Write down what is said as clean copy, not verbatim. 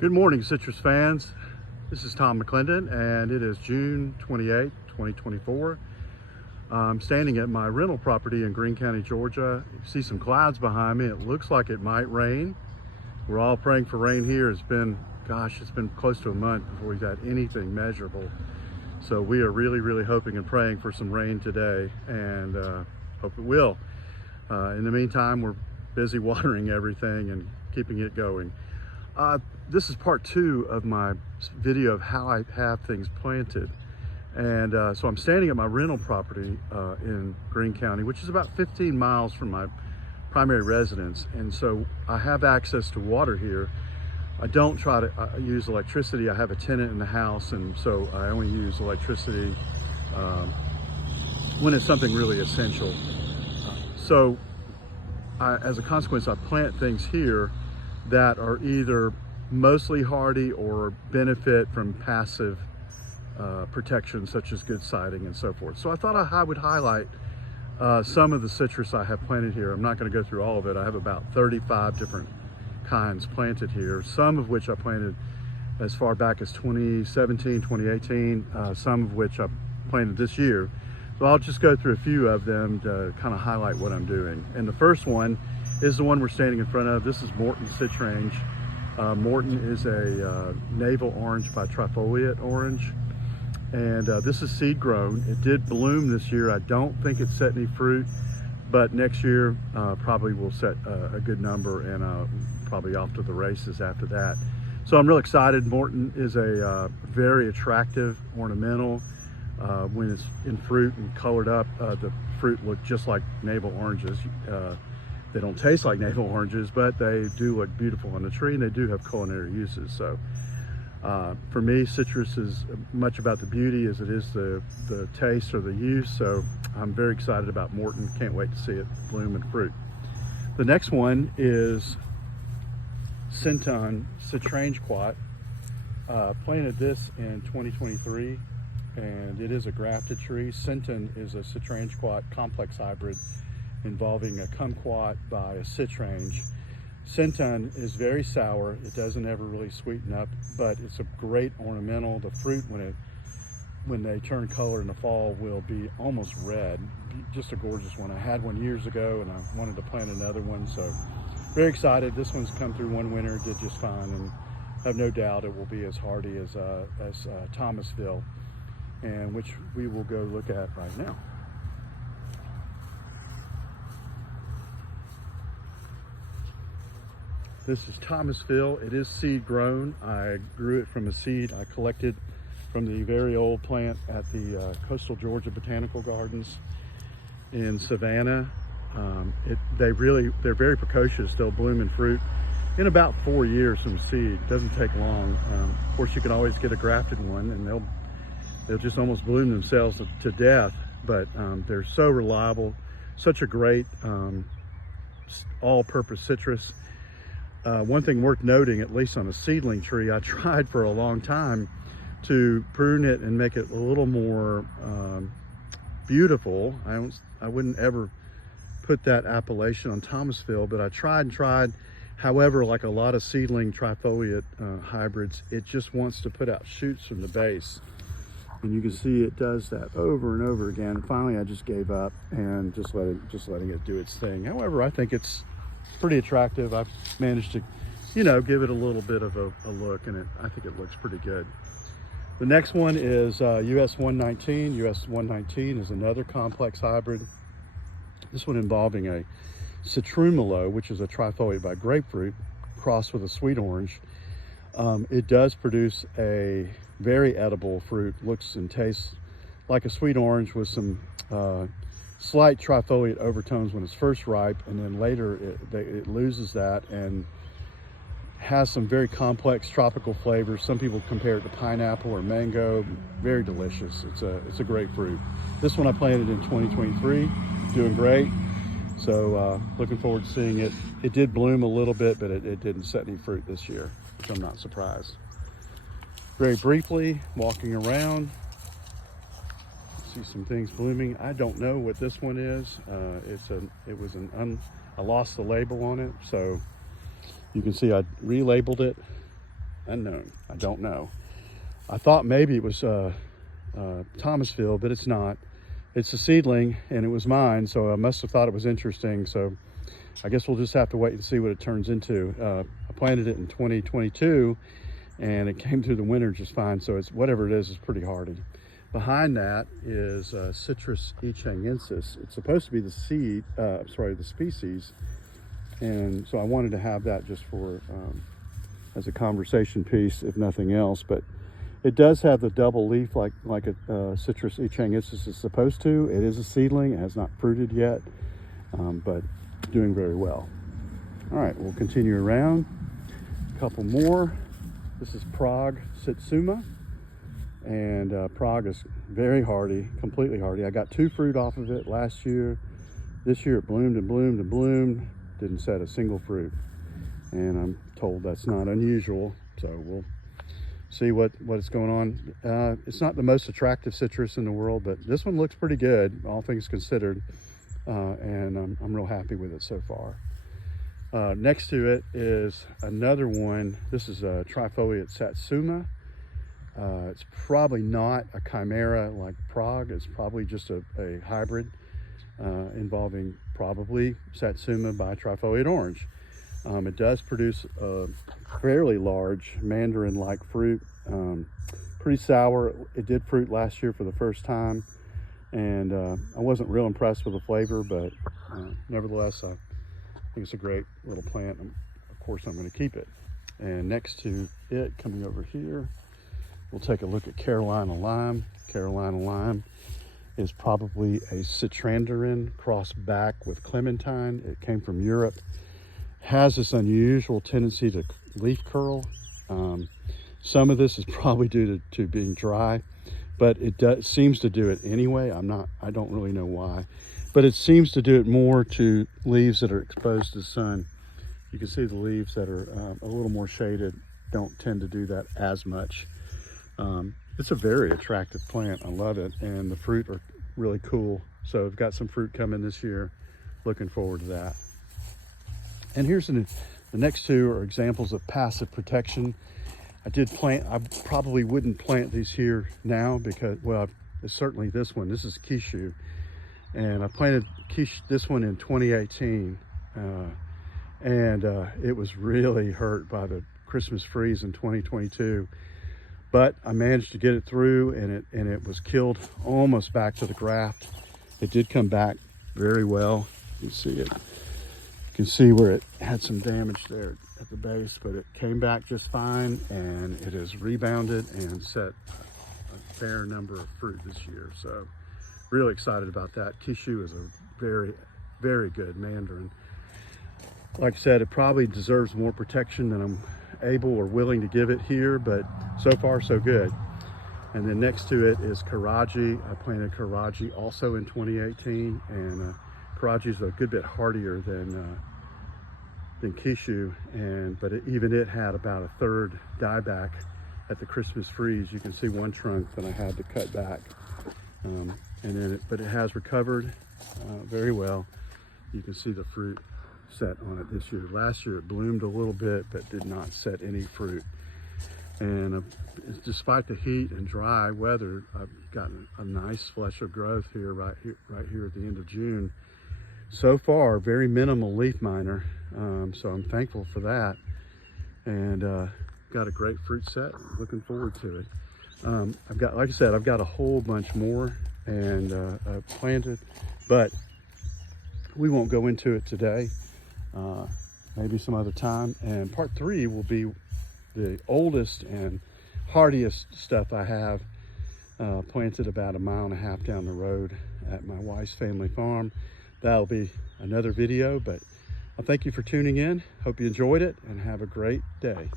Good morning, citrus fans. This is Tom McClendon, and it is June 28, 2024. I'm standing at my rental property in Greene County, Georgia. You see some clouds behind me. It looks like it might rain. We're all praying for rain here. It's been close to a month before we've had anything measurable. So we are really hoping and praying for some rain today, and hope it will. In the meantime, we're busy watering everything and keeping it going. This is part 2 of my video of how I have things planted. And so I'm standing at my rental property in Greene County, which is about 15 miles from my primary residence. And so I have access to water here. I don't try to use electricity. I have a tenant in the house, and so I only use electricity when it's something really essential. As a consequence, I plant things here that are either mostly hardy or benefit from passive protection, such as good siding and so forth. So I thought I would highlight some of the citrus I have planted here. I'm not going to go through all of it. I have about 35 different kinds planted here, some of which I planted as far back as 2017, 2018, some of which I planted this year. So I'll just go through a few of them to kind of highlight what I'm doing. And the first one is the one we're standing in front of. This is Morton citrange. Morton is a navel orange by trifoliate orange. And this is seed grown. It did bloom this year. I don't think it set any fruit, but next year probably will set a good number, and probably off to the races after that. So I'm real excited. Morton is a very attractive ornamental. When it's in fruit and colored up, the fruit look just like navel oranges. They don't taste like navel oranges, but they do look beautiful on the tree, and they do have culinary uses. So for me, citrus is much about the beauty as it is the taste or the use. So I'm very excited about Morton. Can't wait to see it bloom and fruit. The next one is Centon kumquat. Planted this in 2023, and it is a grafted tree. Centon is a kumquat complex hybrid involving a kumquat by a citrange. Centon is very sour. It doesn't ever really sweeten up, but it's a great ornamental. The fruit, when they turn color in the fall, will be almost red. Just a gorgeous one. I had one years ago, and I wanted to plant another one, so very excited. This one's come through one winter, did just fine, and I have no doubt it will be as hardy as Thomasville, and which we will go look at right now. This is Thomasville. It is seed grown. I grew it from a seed I collected from the very old plant at the Coastal Georgia Botanical Gardens in Savannah. They're very precocious. They'll bloom and fruit in about 4 years from seed. Doesn't take long. Of course, you can always get a grafted one, and they'll just almost bloom themselves to death. But they're so reliable. Such a great all-purpose citrus. One thing worth noting, at least on a seedling tree, I tried for a long time to prune it and make it a little more beautiful. I wouldn't ever put that appellation on Thomasville, but I tried and tried. However, like a lot of seedling trifoliate hybrids, it just wants to put out shoots from the base. And you can see it does that over and over again. Finally, I just gave up and just letting it do its thing. However, I think it's pretty attractive. I've managed to, give it a little bit of a look, and I think it looks pretty good. The next one is US 119. US 119 is another complex hybrid. This one involving a citrumelo, which is a trifoliate by grapefruit, crossed with a sweet orange. It does produce a very edible fruit. Looks and tastes like a sweet orange with some slight trifoliate overtones when it's first ripe, and then later it loses that and has some very complex tropical flavors. Some people compare it to pineapple or mango. Very delicious. It's a great fruit. This one I planted in 2023, doing great. So looking forward to seeing it. It did bloom a little bit, but it didn't set any fruit this year, which I'm not surprised. Very briefly, walking around, see some things blooming. I don't know what this one is. I lost the label on it, so you can see I relabeled it unknown. I don't know. I thought maybe it was Thomasville, but it's not. It's a seedling, and it was mine, so I must have thought it was interesting. So I guess we'll just have to wait and see what it turns into. I planted it in 2022, and it came through the winter just fine. So it's whatever it is pretty hardy. Behind that is Citrus echangensis. It's supposed to be the seed, the species, and so I wanted to have that just for as a conversation piece, if nothing else. But it does have the double leaf like a Citrus echangensis is supposed to. It is a seedling. It has not fruited yet, but doing very well. All right, we'll continue around. A couple more. This is Prague Satsuma, and Prague is very hardy, completely hardy. I got 2 fruit off of it last year. This year it bloomed and bloomed and bloomed, didn't set a single fruit, and I'm told that's not unusual. So we'll see what's going on. It's not the most attractive citrus in the world, but this one looks pretty good, all things considered, and I'm real happy with it so far. Next to it is another one. This is a trifoliate Satsuma. It's probably not a chimera like Prague. It's probably just a hybrid involving probably Satsuma by trifoliate orange. It does produce a fairly large mandarin-like fruit, pretty sour. It did fruit last year for the first time, and I wasn't real impressed with the flavor, but nevertheless, I think it's a great little plant, and of course I'm going to keep it. And next to it, coming over here, we'll take a look at Carolina lime. Carolina lime is probably a citrandarin crossed back with clementine. It came from Europe. Has this unusual tendency to leaf curl. Some of this is probably due to being dry, but it seems to do it anyway. I don't really know why, but it seems to do it more to leaves that are exposed to the sun. You can see the leaves that are a little more shaded don't tend to do that as much. It's a very attractive plant. I love it, and the fruit are really cool. So I've got some fruit coming this year. Looking forward to that. And here's the next 2 are examples of passive protection. I probably wouldn't plant these here now because, well, certainly this one. This is Kishu, and I planted this one in 2018, and it was really hurt by the Christmas freeze in 2022. But I managed to get it through, and it was killed almost back to the graft. It did come back very well. You can see it. You can see where it had some damage there at the base, but it came back just fine, and it has rebounded and set a fair number of fruit this year. So really excited about that. Kishu is a very, very good mandarin. Like I said, it probably deserves more protection than I'm able or willing to give it here, but so far so good. And then next to it is Karaji. I planted Karaji also in 2018, and Karaji is a good bit hardier than Kishu, but even it had about a 1/3 dieback at the Christmas freeze. You can see one trunk that I had to cut back, but it has recovered very well. You can see the fruit set on it this year. Last year it bloomed a little bit, but did not set any fruit. And despite the heat and dry weather, I've gotten a nice flush of growth here, right here at the end of June. So far, very minimal leaf miner, so I'm thankful for that. And got a great fruit set. Looking forward to it. Like I said, I've got a whole bunch more, and I've planted, but we won't go into it today. Maybe some other time. And part 3 will be the oldest and hardiest stuff I have planted about 1.5 miles down the road at my wife's family farm. That'll be another video, but I thank you for tuning in. Hope you enjoyed it, and have a great day.